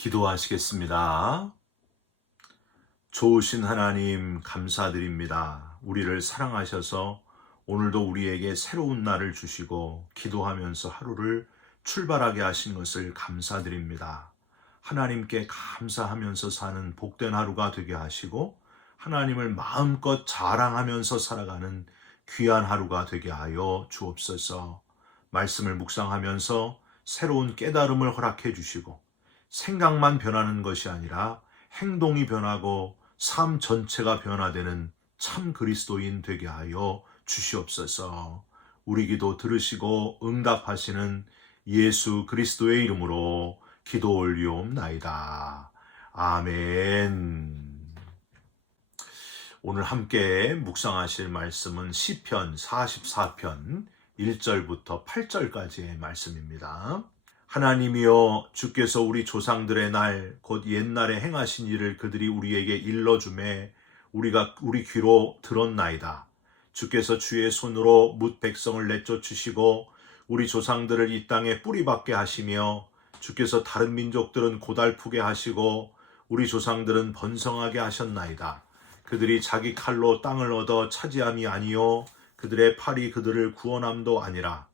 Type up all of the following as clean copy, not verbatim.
기도하시겠습니다. 좋으신 하나님 감사드립니다. 우리를 사랑하셔서 오늘도 우리에게 새로운 날을 주시고 기도하면서 하루를 출발하게 하신 것을 감사드립니다. 하나님께 감사하면서 사는 복된 하루가 되게 하시고 하나님을 마음껏 자랑하면서 살아가는 귀한 하루가 되게 하여 주옵소서. 말씀을 묵상하면서 새로운 깨달음을 허락해 주시고 생각만 변하는 것이 아니라 행동이 변하고 삶 전체가 변화되는 참 그리스도인 되게 하여 주시옵소서. 우리 기도 들으시고 응답하시는 예수 그리스도의 이름으로 기도 올리옵나이다. 아멘. 오늘 함께 묵상하실 말씀은 시편 44편 1절부터 8절까지의 말씀입니다. 하나님이여, 주께서 우리 조상들의 날 곧 옛날에 행하신 일을 그들이 우리에게 일러주매 우리가 우리 귀로 들었나이다. 주께서 주의 손으로 뭇 백성을 내쫓으시고 우리 조상들을 이 땅에 뿌리박게 하시며 주께서 다른 민족들은 고달프게 하시고 우리 조상들은 번성하게 하셨나이다. 그들이 자기 칼로 땅을 얻어 차지함이 아니요 그들의 팔이 그들을 구원함도 아니라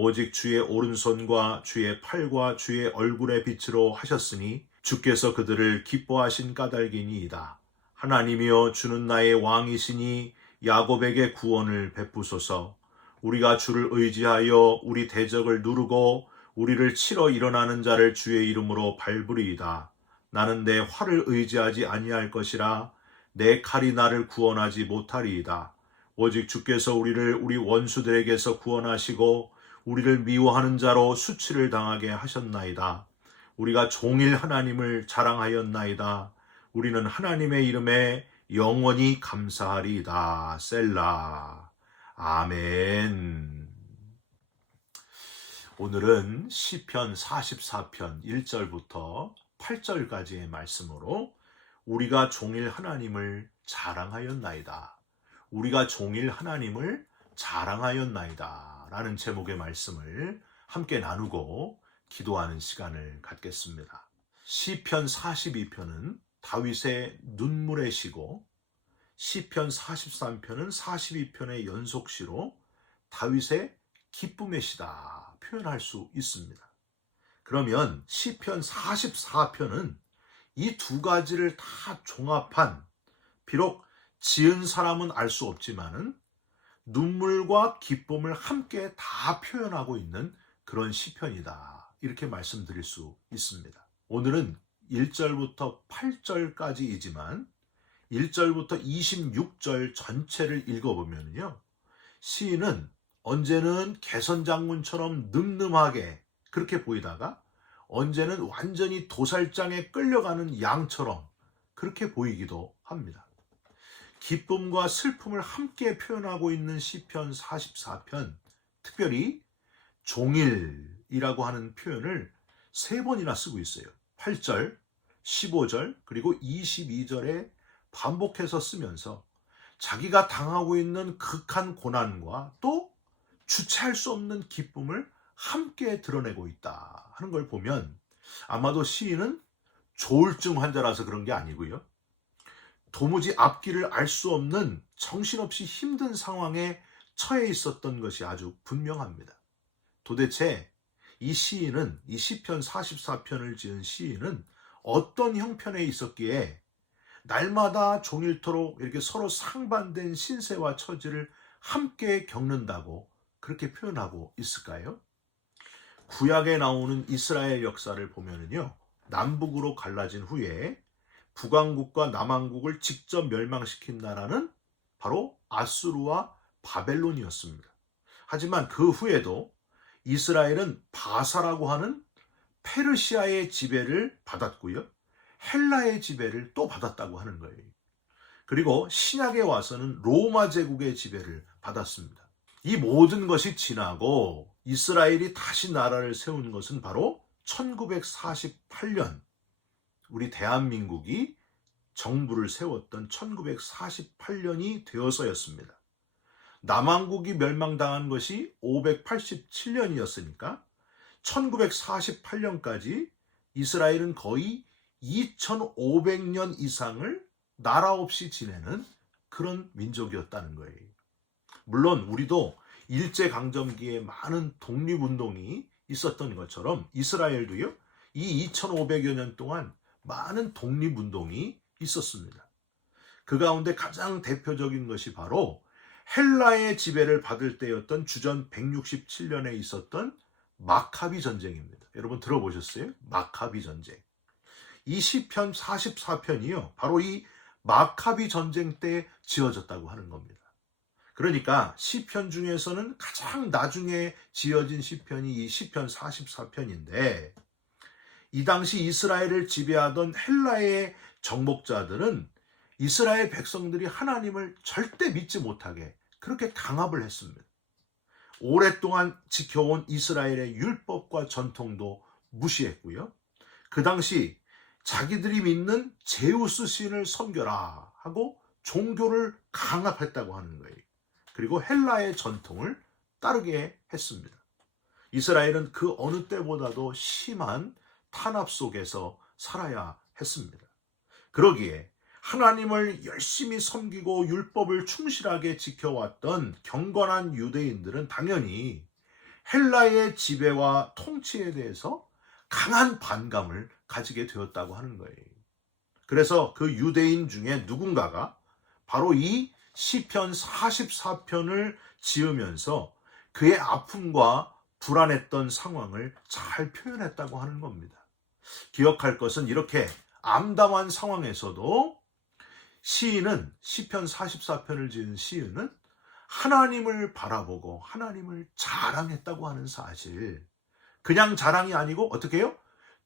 오직 주의 오른손과 주의 팔과 주의 얼굴의 빛으로 하셨으니 주께서 그들을 기뻐하신 까닭이니이다. 하나님이여, 주는 나의 왕이시니 야곱에게 구원을 베푸소서. 우리가 주를 의지하여 우리 대적을 누르고 우리를 치러 일어나는 자를 주의 이름으로 밟으리이다. 나는 내 활을 의지하지 아니할 것이라. 내 칼이 나를 구원하지 못하리이다. 오직 주께서 우리를 우리 원수들에게서 구원하시고 우리를 미워하는 자로 수치를 당하게 하셨나이다. 우리가 종일 하나님을 자랑하였나이다. 우리는 하나님의 이름에 영원히 감사하리이다. 셀라. 아멘. 오늘은 시편 44편 1절부터 8절까지의 말씀으로 우리가 종일 하나님을 자랑하였나이다. 우리가 종일 하나님을 자랑하였나이다. 라는 제목의 말씀을 함께 나누고 기도하는 시간을 갖겠습니다. 시편 42편은 다윗의 눈물의 시고 시편 43편은 42편의 연속시로 다윗의 기쁨의 시다 표현할 수 있습니다. 그러면 시편 44편은 이 두 가지를 다 종합한, 비록 지은 사람은 알 수 없지만은 눈물과 기쁨을 함께 다 표현하고 있는 그런 시편이다, 이렇게 말씀드릴 수 있습니다. 오늘은 1절부터 8절까지이지만 1절부터 26절 전체를 읽어보면요, 시인은 언제는 개선장군처럼 늠름하게 그렇게 보이다가 언제는 완전히 도살장에 끌려가는 양처럼 그렇게 보이기도 합니다. 기쁨과 슬픔을 함께 표현하고 있는 시편 44편, 특별히 종일이라고 하는 표현을 3번이나 쓰고 있어요. 8절, 15절, 그리고 22절에 반복해서 쓰면서 자기가 당하고 있는 극한 고난과 또 주체할 수 없는 기쁨을 함께 드러내고 있다 하는 걸 보면 아마도 시인은 조울증 환자라서 그런 게 아니고요, 도무지 앞길을 알 수 없는 정신없이 힘든 상황에 처해 있었던 것이 아주 분명합니다. 도대체 이 시인은, 이 시편 44편을 지은 시인은 어떤 형편에 있었기에 날마다 종일토록 이렇게 서로 상반된 신세와 처지를 함께 겪는다고 그렇게 표현하고 있을까요? 구약에 나오는 이스라엘 역사를 보면은요, 남북으로 갈라진 후에 북왕국과 남왕국을 직접 멸망시킨 나라는 바로 아수르와 바벨론이었습니다. 하지만 그 후에도 이스라엘은 바사라고 하는 페르시아의 지배를 받았고요, 헬라의 지배를 또 받았다고 하는 거예요. 그리고 신약에 와서는 로마 제국의 지배를 받았습니다. 이 모든 것이 지나고 이스라엘이 다시 나라를 세운 것은 바로 1948년 우리 대한민국이 정부를 세웠던 1948년이 되어서였습니다. 남왕국이 멸망당한 것이 587년이었으니까 1948년까지 이스라엘은 거의 2500년 이상을 나라 없이 지내는 그런 민족이었다는 거예요. 물론 우리도 일제강점기에 많은 독립운동이 있었던 것처럼 이스라엘도요, 이 2500여 년 동안 많은 독립운동이 있었습니다. 그 가운데 가장 대표적인 것이 바로 헬라의 지배를 받을 때였던 주전 167년에 있었던 마카비 전쟁입니다. 여러분 들어보셨어요? 마카비 전쟁. 이 시편 44편이요. 바로 이 마카비 전쟁 때 지어졌다고 하는 겁니다. 그러니까 시편 중에서는 가장 나중에 지어진 시편이 이 시편 44편인데, 이 당시 이스라엘을 지배하던 헬라의 정복자들은 이스라엘 백성들이 하나님을 절대 믿지 못하게 그렇게 강압을 했습니다. 오랫동안 지켜온 이스라엘의 율법과 전통도 무시했고요. 그 당시 자기들이 믿는 제우스 신을 섬겨라 하고 종교를 강압했다고 하는 거예요. 그리고 헬라의 전통을 따르게 했습니다. 이스라엘은 그 어느 때보다도 심한 탄압 속에서 살아야 했습니다. 그러기에 하나님을 열심히 섬기고 율법을 충실하게 지켜왔던 경건한 유대인들은 당연히 헬라의 지배와 통치에 대해서 강한 반감을 가지게 되었다고 하는 거예요. 그래서 그 유대인 중에 누군가가 바로 이 시편 44편을 지으면서 그의 아픔과 불안했던 상황을 잘 표현했다고 하는 겁니다. 기억할 것은 이렇게 암담한 상황에서도 시인은, 시편 44편을 지은 시인은 하나님을 바라보고 하나님을 자랑했다고 하는 사실, 그냥 자랑이 아니고 어떻게 해요?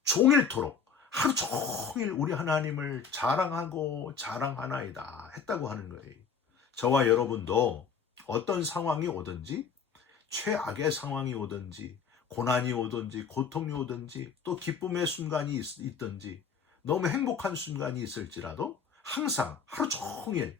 종일토록 하루 종일 우리 하나님을 자랑하고 자랑하나이다 했다고 하는 거예요. 저와 여러분도 어떤 상황이 오든지, 최악의 상황이 오든지, 고난이 오든지, 고통이 오든지, 또 기쁨의 순간이 있든지, 너무 행복한 순간이 있을지라도 항상 하루 종일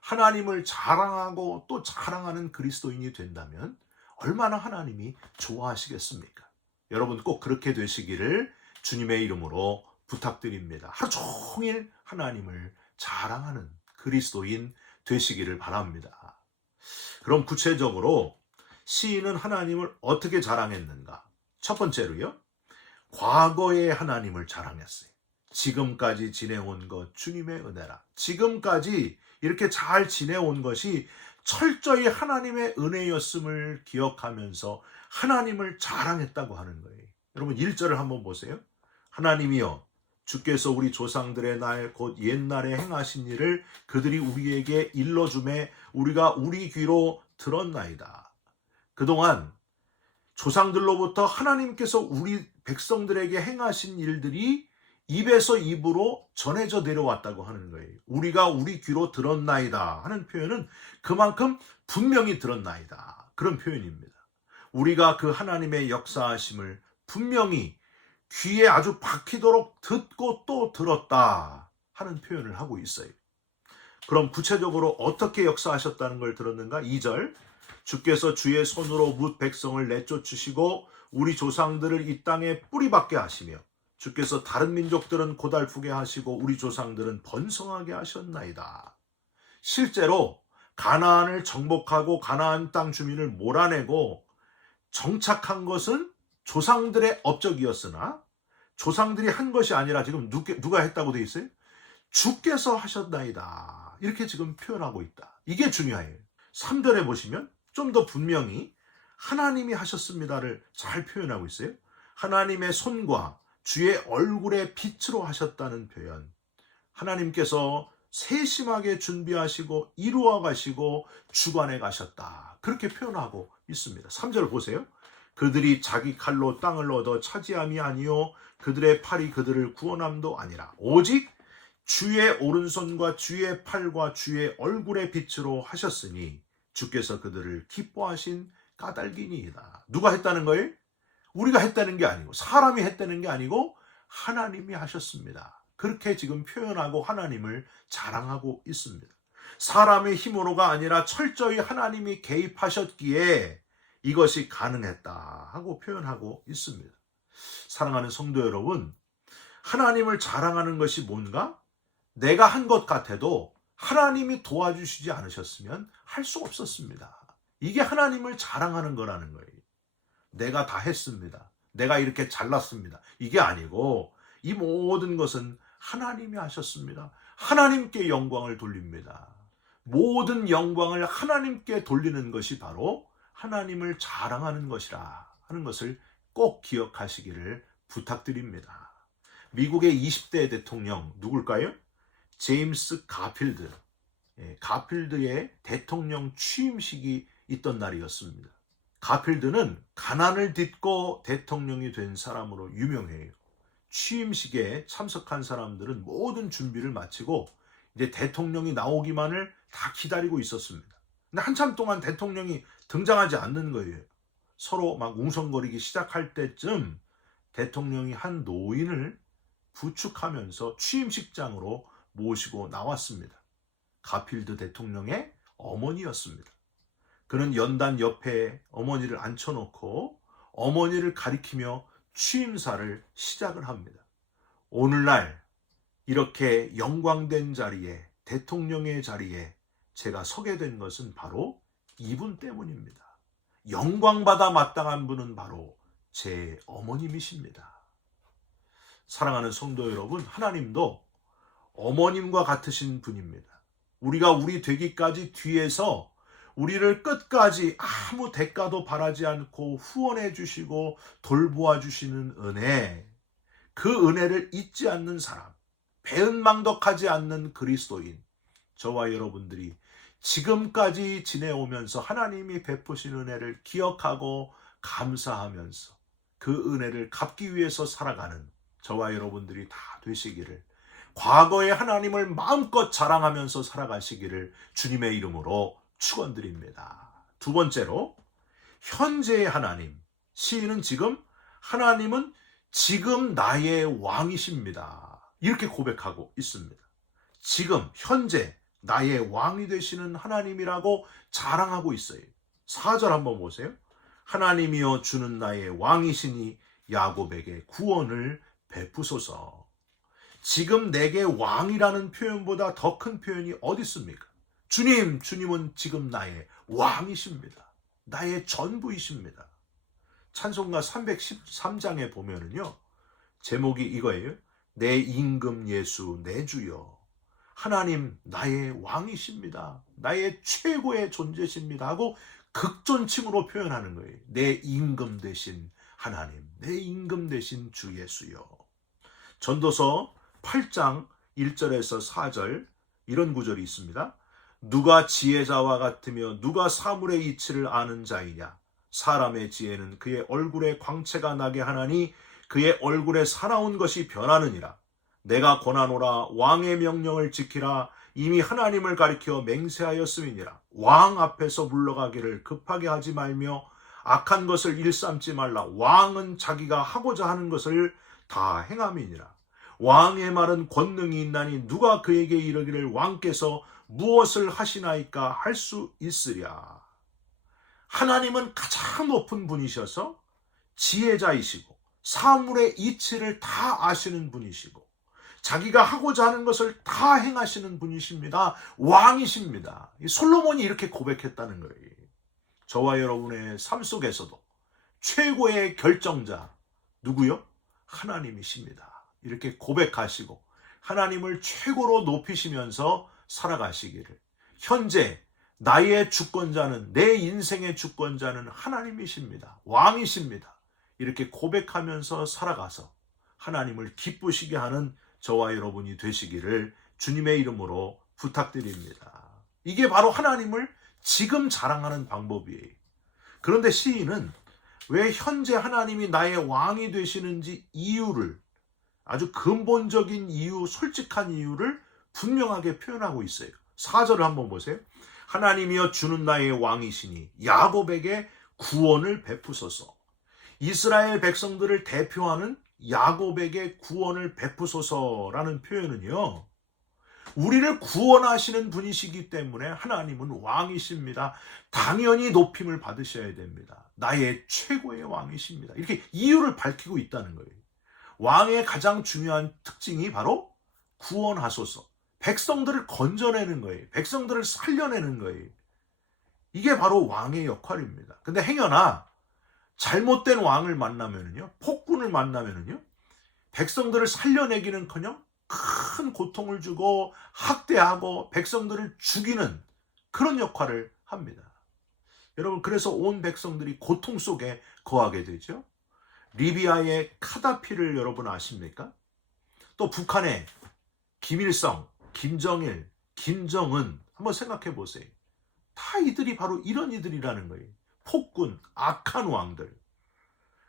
하나님을 자랑하고 또 자랑하는 그리스도인이 된다면 얼마나 하나님이 좋아하시겠습니까? 여러분 꼭 그렇게 되시기를 주님의 이름으로 부탁드립니다. 하루 종일 하나님을 자랑하는 그리스도인 되시기를 바랍니다. 그럼 구체적으로 시인은 하나님을 어떻게 자랑했는가? 첫 번째로요, 과거의 하나님을 자랑했어요. 지금까지 지내온 것 주님의 은혜라. 지금까지 이렇게 잘 지내온 것이 철저히 하나님의 은혜였음을 기억하면서 하나님을 자랑했다고 하는 거예요. 여러분 1절을 한번 보세요. 하나님이여, 주께서 우리 조상들의 날 곧 옛날에 행하신 일을 그들이 우리에게 일러주매 우리가 우리 귀로 들었나이다. 그동안 조상들로부터 하나님께서 우리 백성들에게 행하신 일들이 입에서 입으로 전해져 내려왔다고 하는 거예요. 우리가 우리 귀로 들었나이다 하는 표현은 그만큼 분명히 들었나이다, 그런 표현입니다. 우리가 그 하나님의 역사하심을 분명히 귀에 아주 박히도록 듣고 또 들었다 하는 표현을 하고 있어요. 그럼 구체적으로 어떻게 역사하셨다는 걸 들었는가? 2절, 주께서 주의 손으로 뭇 백성을 내쫓으시고 우리 조상들을 이 땅에 뿌리박게 하시며 주께서 다른 민족들은 고달프게 하시고 우리 조상들은 번성하게 하셨나이다. 실제로 가나안을 정복하고 가나안 땅 주민을 몰아내고 정착한 것은 조상들의 업적이었으나 조상들이 한 것이 아니라 지금 누가 했다고 되어 있어요? 주께서 하셨나이다. 이렇게 지금 표현하고 있다. 이게 중요해요. 3절에 보시면 좀 더 분명히 하나님이 하셨습니다를 잘 표현하고 있어요. 하나님의 손과 주의 얼굴의 빛으로 하셨다는 표현. 하나님께서 세심하게 준비하시고 이루어 가시고 주관해 가셨다. 그렇게 표현하고 있습니다. 3절 보세요. 그들이 자기 칼로 땅을 얻어 차지함이 아니요 그들의 팔이 그들을 구원함도 아니라 오직 주의 오른손과 주의 팔과 주의 얼굴의 빛으로 하셨으니 주께서 그들을 기뻐하신 까닭이니이다. 누가 했다는 거예요? 우리가 했다는 게 아니고, 사람이 했다는 게 아니고 하나님이 하셨습니다. 그렇게 지금 표현하고 하나님을 자랑하고 있습니다. 사람의 힘으로가 아니라 철저히 하나님이 개입하셨기에 이것이 가능했다 하고 표현하고 있습니다. 사랑하는 성도 여러분, 하나님을 자랑하는 것이 뭔가? 내가 한 것 같아도 하나님이 도와주시지 않으셨으면 할 수 없었습니다. 이게 하나님을 자랑하는 거라는 거예요. 내가 다 했습니다. 내가 이렇게 잘났습니다. 이게 아니고 이 모든 것은 하나님이 하셨습니다. 하나님께 영광을 돌립니다. 모든 영광을 하나님께 돌리는 것이 바로 하나님을 자랑하는 것이라 하는 것을 꼭 기억하시기를 부탁드립니다. 미국의 20대 대통령 누굴까요? 제임스 가필드. 가필드의 대통령 취임식이 있던 날이었습니다. 가필드는 가난을 딛고 대통령이 된 사람으로 유명해요. 취임식에 참석한 사람들은 모든 준비를 마치고 이제 대통령이 나오기만을 다 기다리고 있었습니다. 근데 한참 동안 대통령이 등장하지 않는 거예요. 서로 막 웅성거리기 시작할 때쯤 대통령이 한 노인을 부축하면서 취임식장으로 모시고 나왔습니다. 가필드 대통령의 어머니였습니다. 그는 연단 옆에 어머니를 앉혀놓고 어머니를 가리키며 취임사를 시작을 합니다. 오늘날 이렇게 영광된 자리에, 대통령의 자리에 제가 서게 된 것은 바로 이분 때문입니다. 영광받아 마땅한 분은 바로 제 어머님이십니다. 사랑하는 성도 여러분, 하나님도 어머님과 같으신 분입니다. 우리가 우리 되기까지 뒤에서 우리를 끝까지 아무 대가도 바라지 않고 후원해 주시고 돌보아 주시는 은혜, 그 은혜를 잊지 않는 사람, 배은망덕하지 않는 그리스도인, 저와 여러분들이 지금까지 지내오면서 하나님이 베푸신 은혜를 기억하고 감사하면서 그 은혜를 갚기 위해서 살아가는 저와 여러분들이 다 되시기를, 과거의 하나님을 마음껏 자랑하면서 살아가시기를 주님의 이름으로 축원드립니다. 두 번째로, 현재의 하나님. 시인은 지금 하나님은 지금 나의 왕이십니다. 이렇게 고백하고 있습니다. 지금 현재 나의 왕이 되시는 하나님이라고 자랑하고 있어요. 4절 한번 보세요. 하나님이여 주는 나의 왕이시니 야곱에게 구원을 베푸소서. 지금 내게 왕이라는 표현보다 더 큰 표현이 어디 있습니까? 주님은 지금 나의 왕이십니다. 나의 전부이십니다. 찬송가 313장에 보면은요, 제목이 이거예요. 내 임금 예수 내 주여. 하나님 나의 왕이십니다. 나의 최고의 존재십니다 하고 극존칭으로 표현하는 거예요. 내 임금 되신 하나님, 내 임금 되신 주 예수여. 전도서 8장 1절에서 4절 이런 구절이 있습니다. 누가 지혜자와 같으며 누가 사물의 이치를 아는 자이냐. 사람의 지혜는 그의 얼굴에 광채가 나게 하나니 그의 얼굴에 사나운 것이 변하느니라. 내가 권하노라. 왕의 명령을 지키라. 이미 하나님을 가리켜 맹세하였음이니라. 왕 앞에서 물러가기를 급하게 하지 말며 악한 것을 일삼지 말라. 왕은 자기가 하고자 하는 것을 다 행함이니라. 왕의 말은 권능이 있나니 누가 그에게 이르기를 왕께서 무엇을 하시나이까 할 수 있으랴. 하나님은 가장 높은 분이셔서 지혜자이시고 사물의 이치를 다 아시는 분이시고 자기가 하고자 하는 것을 다 행하시는 분이십니다. 왕이십니다. 솔로몬이 이렇게 고백했다는 거예요. 저와 여러분의 삶 속에서도 최고의 결정자 누구요? 하나님이십니다. 이렇게 고백하시고 하나님을 최고로 높이시면서 살아가시기를, 현재 나의 주권자는, 내 인생의 주권자는 하나님이십니다. 왕이십니다. 이렇게 고백하면서 살아가서 하나님을 기쁘시게 하는 저와 여러분이 되시기를 주님의 이름으로 부탁드립니다. 이게 바로 하나님을 지금 자랑하는 방법이에요. 그런데 시인은 왜 현재 하나님이 나의 왕이 되시는지 이유를, 아주 근본적인 이유, 솔직한 이유를 분명하게 표현하고 있어요. 4절을 한번 보세요. 하나님이여 주는 나의 왕이시니 야곱에게 구원을 베푸소서. 이스라엘 백성들을 대표하는 야곱에게 구원을 베푸소서라는 표현은요, 우리를 구원하시는 분이시기 때문에 하나님은 왕이십니다. 당연히 높임을 받으셔야 됩니다. 나의 최고의 왕이십니다. 이렇게 이유를 밝히고 있다는 거예요. 왕의 가장 중요한 특징이 바로 구원하소서. 백성들을 건져내는 거예요. 백성들을 살려내는 거예요. 이게 바로 왕의 역할입니다. 근데 행여나 잘못된 왕을 만나면은요, 폭군을 만나면은요, 백성들을 살려내기는커녕 큰 고통을 주고 학대하고 백성들을 죽이는 그런 역할을 합니다. 여러분, 그래서 온 백성들이 고통 속에 거하게 되죠. 리비아의 카다피를 여러분 아십니까? 또 북한의 김일성, 김정일, 김정은 한번 생각해 보세요. 다 이들이 바로 이런 이들이라는 거예요. 폭군, 악한 왕들.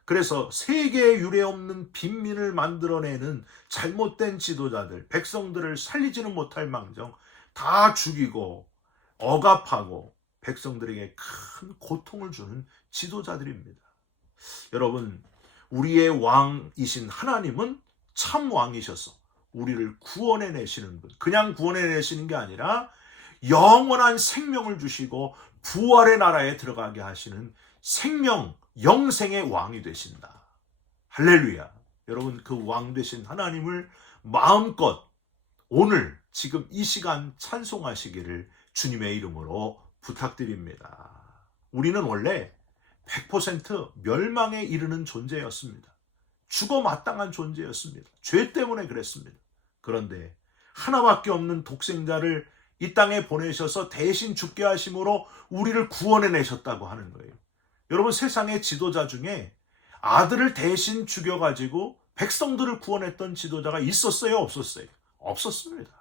그래서 세계에 유례없는 빈민을 만들어내는 잘못된 지도자들, 백성들을 살리지는 못할 망정 다 죽이고 억압하고 백성들에게 큰 고통을 주는 지도자들입니다. 여러분, 우리의 왕이신 하나님은 참 왕이셔서 우리를 구원해내시는 분, 그냥 구원해내시는 게 아니라 영원한 생명을 주시고 부활의 나라에 들어가게 하시는 생명, 영생의 왕이 되신다. 할렐루야. 여러분, 그 왕 되신 하나님을 마음껏 오늘 지금 이 시간 찬송하시기를 주님의 이름으로 부탁드립니다. 우리는 원래 100% 멸망에 이르는 존재였습니다. 죽어 마땅한 존재였습니다. 죄 때문에 그랬습니다. 그런데 하나밖에 없는 독생자를 이 땅에 보내셔서 대신 죽게 하심으로 우리를 구원해내셨다고 하는 거예요. 여러분, 세상의 지도자 중에 아들을 대신 죽여가지고 백성들을 구원했던 지도자가 있었어요? 없었어요? 없었습니다.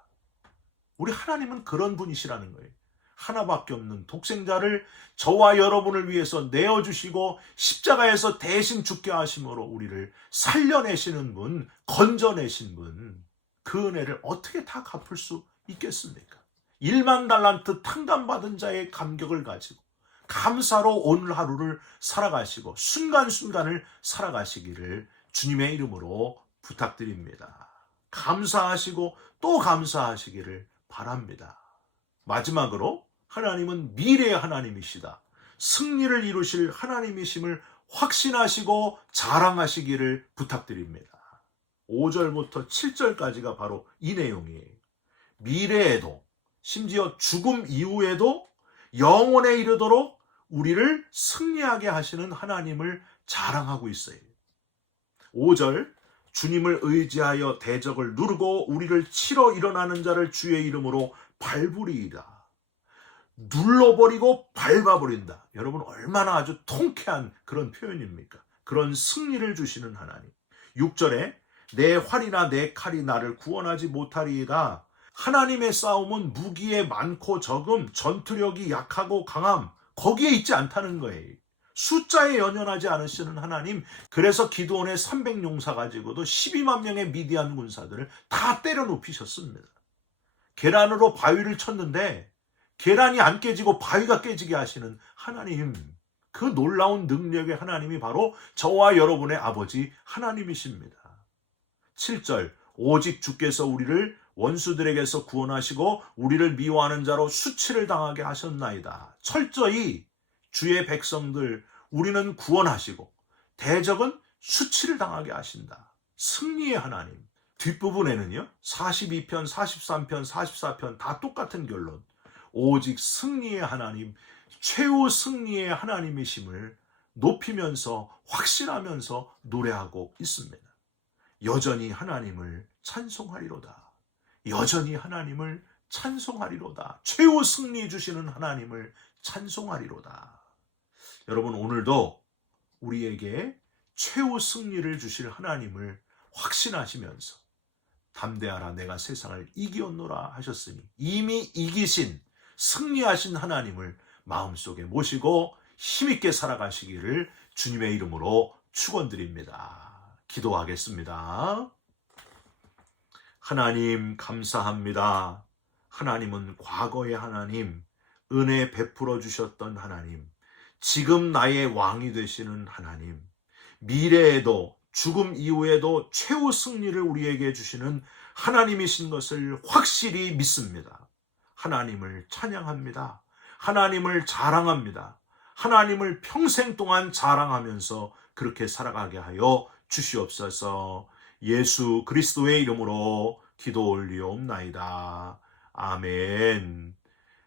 우리 하나님은 그런 분이시라는 거예요. 하나밖에 없는 독생자를 저와 여러분을 위해서 내어주시고 십자가에서 대신 죽게 하심으로 우리를 살려내시는 분, 건져내신 분, 그 은혜를 어떻게 다 갚을 수 있겠습니까? 1만 달란트 탕감받은 자의 감격을 가지고 감사로 오늘 하루를 살아가시고 순간순간을 살아가시기를 주님의 이름으로 부탁드립니다. 감사하시고 또 감사하시기를 바랍니다. 마지막으로 하나님은 미래의 하나님이시다. 승리를 이루실 하나님이심을 확신하시고 자랑하시기를 부탁드립니다. 5절부터 7절까지가 바로 이 내용이에요. 미래에도 심지어 죽음 이후에도 영원에 이르도록 우리를 승리하게 하시는 하나님을 자랑하고 있어요. 5절, 주님을 의지하여 대적을 누르고 우리를 치러 일어나는 자를 주의 이름으로 밟으리이다. 눌러버리고 밟아버린다. 여러분, 얼마나 아주 통쾌한 그런 표현입니까? 그런 승리를 주시는 하나님. 6절에 내 활이나 내 칼이 나를 구원하지 못하리이다. 하나님의 싸움은 무기에 많고 적음, 전투력이 약하고 강함, 거기에 있지 않다는 거예요. 숫자에 연연하지 않으시는 하나님, 그래서 기드온의 300용사 가지고도 12만 명의 미디안 군사들을 다 때려 눕히셨습니다. 계란으로 바위를 쳤는데 계란이 안 깨지고 바위가 깨지게 하시는 하나님, 그 놀라운 능력의 하나님이 바로 저와 여러분의 아버지 하나님이십니다. 7절, 오직 주께서 우리를 원수들에게서 구원하시고 우리를 미워하는 자로 수치를 당하게 하셨나이다. 철저히 주의 백성들 우리는 구원하시고 대적은 수치를 당하게 하신다. 승리의 하나님. 뒷부분에는요, 42편, 43편, 44편 다 똑같은 결론. 오직 승리의 하나님, 최후 승리의 하나님이심을 높이면서 확신하면서 노래하고 있습니다. 여전히 하나님을 찬송하리로다. 여전히 하나님을 찬송하리로다. 최후 승리 주시는 하나님을 찬송하리로다. 여러분, 오늘도 우리에게 최후 승리를 주실 하나님을 확신하시면서 담대하라, 내가 세상을 이기었노라 하셨으니 이미 이기신 승리하신 하나님을 마음속에 모시고 힘있게 살아가시기를 주님의 이름으로 축원드립니다. 기도하겠습니다. 하나님, 감사합니다. 하나님은 과거의 하나님, 은혜 베풀어 주셨던 하나님, 지금 나의 왕이 되시는 하나님, 미래에도 죽음 이후에도 최후 승리를 우리에게 주시는 하나님이신 것을 확실히 믿습니다. 하나님을 찬양합니다. 하나님을 자랑합니다. 하나님을 평생 동안 자랑하면서 그렇게 살아가게 하여 주시옵소서. 예수 그리스도의 이름으로 기도 올리옵나이다. 아멘.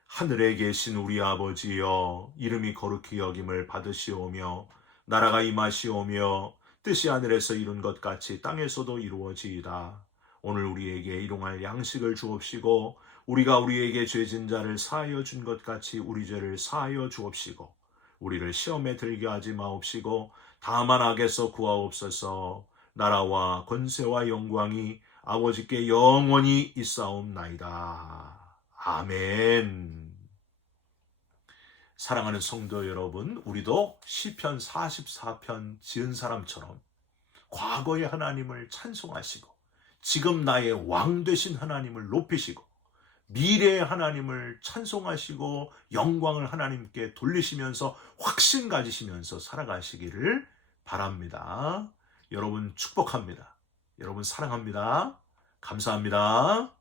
하늘에 계신 우리 아버지여, 이름이 거룩히 여김을 받으시오며 나라가 임하시오며 뜻이 하늘에서 이룬 것 같이 땅에서도 이루어지이다. 오늘 우리에게 일용할 양식을 주옵시고 우리가 우리에게 죄진 자를 사하여 준 것 같이 우리 죄를 사하여 주옵시고 우리를 시험에 들게 하지 마옵시고 다만 악에서 구하옵소서. 나라와 권세와 영광이 아버지께 영원히 있사옵나이다. 아멘. 사랑하는 성도 여러분, 우리도 시편 44편 지은 사람처럼 과거의 하나님을 찬송하시고 지금 나의 왕 되신 하나님을 높이시고 미래의 하나님을 찬송하시고 영광을 하나님께 돌리시면서 확신 가지시면서 살아가시기를 바랍니다. 여러분 축복합니다. 여러분 사랑합니다. 감사합니다.